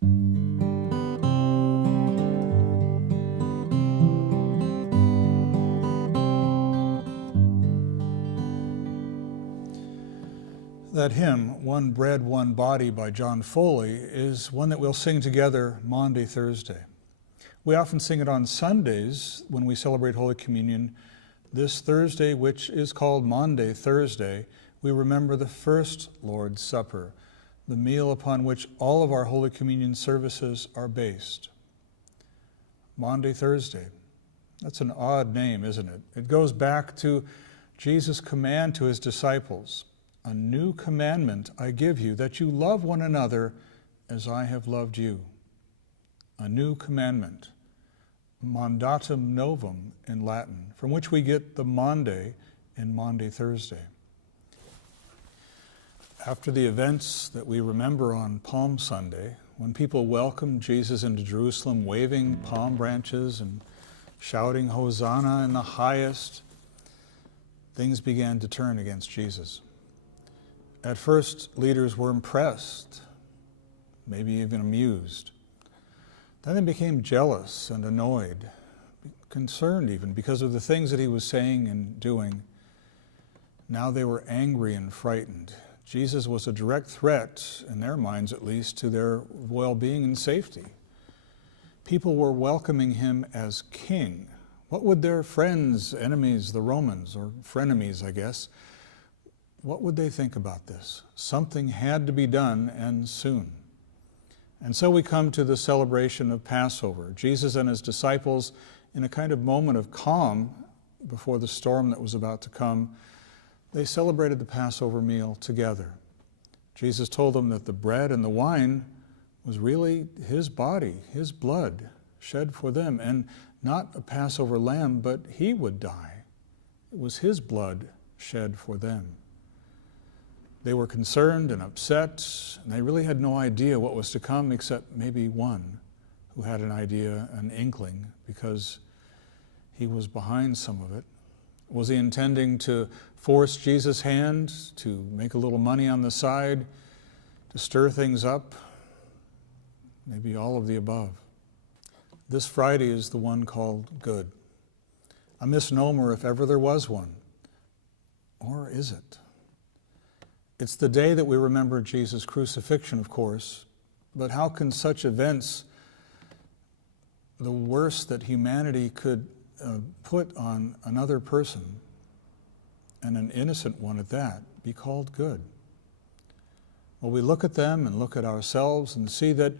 That hymn, One Bread, One Body by John Foley, is one that we'll sing together Maundy Thursday. We often sing it on Sundays when we celebrate Holy Communion. This Thursday, which is called Maundy Thursday, we remember the first Lord's Supper, the meal upon which all of our Holy Communion services are based. Maundy Thursday. That's an odd name, isn't it? It goes back to Jesus' command to his disciples. A new commandment I give you, that you love one another as I have loved you. A new commandment, mandatum novum in Latin, from which we get the Maundy in Maundy Thursday. After the events that we remember on Palm Sunday, when people welcomed Jesus into Jerusalem, waving palm branches and shouting Hosanna in the highest, things began to turn against Jesus. At first, leaders were impressed, maybe even amused. Then they became jealous and annoyed, concerned even because of the things that he was saying and doing. Now they were angry and frightened. Jesus was a direct threat, in their minds at least, to their well-being and safety. People were welcoming him as king. What would their friends, enemies, the Romans, or frenemies, I guess, what would they think about this? Something had to be done, and soon. And so we come to the celebration of Passover. Jesus and his disciples, in a kind of moment of calm before the storm that was about to come, they celebrated the Passover meal together. Jesus told them that the bread and the wine was really his body, his blood shed for them, and not a Passover lamb, but he would die. It was his blood shed for them. They were concerned and upset, and they really had no idea what was to come except maybe one who had an idea, an inkling, because he was behind some of it. Was he intending to force Jesus' hand, to make a little money on the side, to stir things up? Maybe all of the above. This Friday is the one called Good. A misnomer if ever there was one. Or is it? It's the day that we remember Jesus' crucifixion, of course, but how can such events, the worst that humanity could put on another person, and an innocent one at that, be called good? Well, we look at them and look at ourselves and see that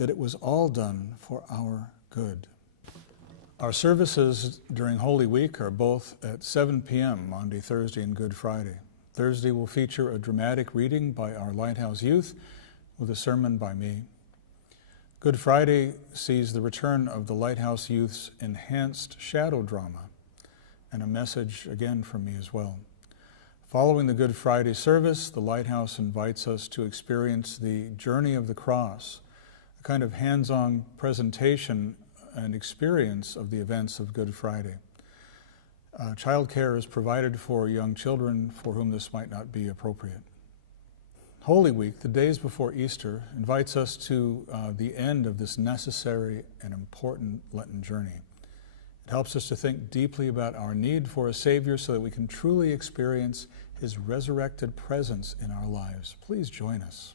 it was all done for our good. Our services during Holy Week are both at 7 p.m. Maundy Thursday and Good Friday. Thursday will feature a dramatic reading by our Lighthouse Youth with a sermon by me. Good Friday sees the return of the Lighthouse Youth's enhanced shadow drama and a message again from me as well. Following the Good Friday service, the Lighthouse invites us to experience the journey of the cross, a kind of hands-on presentation and experience of the events of Good Friday. Child care is provided for young children for whom this might not be appropriate. Holy Week, the days before Easter, invites us to the end of this necessary and important Lenten journey. It helps us to think deeply about our need for a Savior so that we can truly experience his resurrected presence in our lives. Please join us.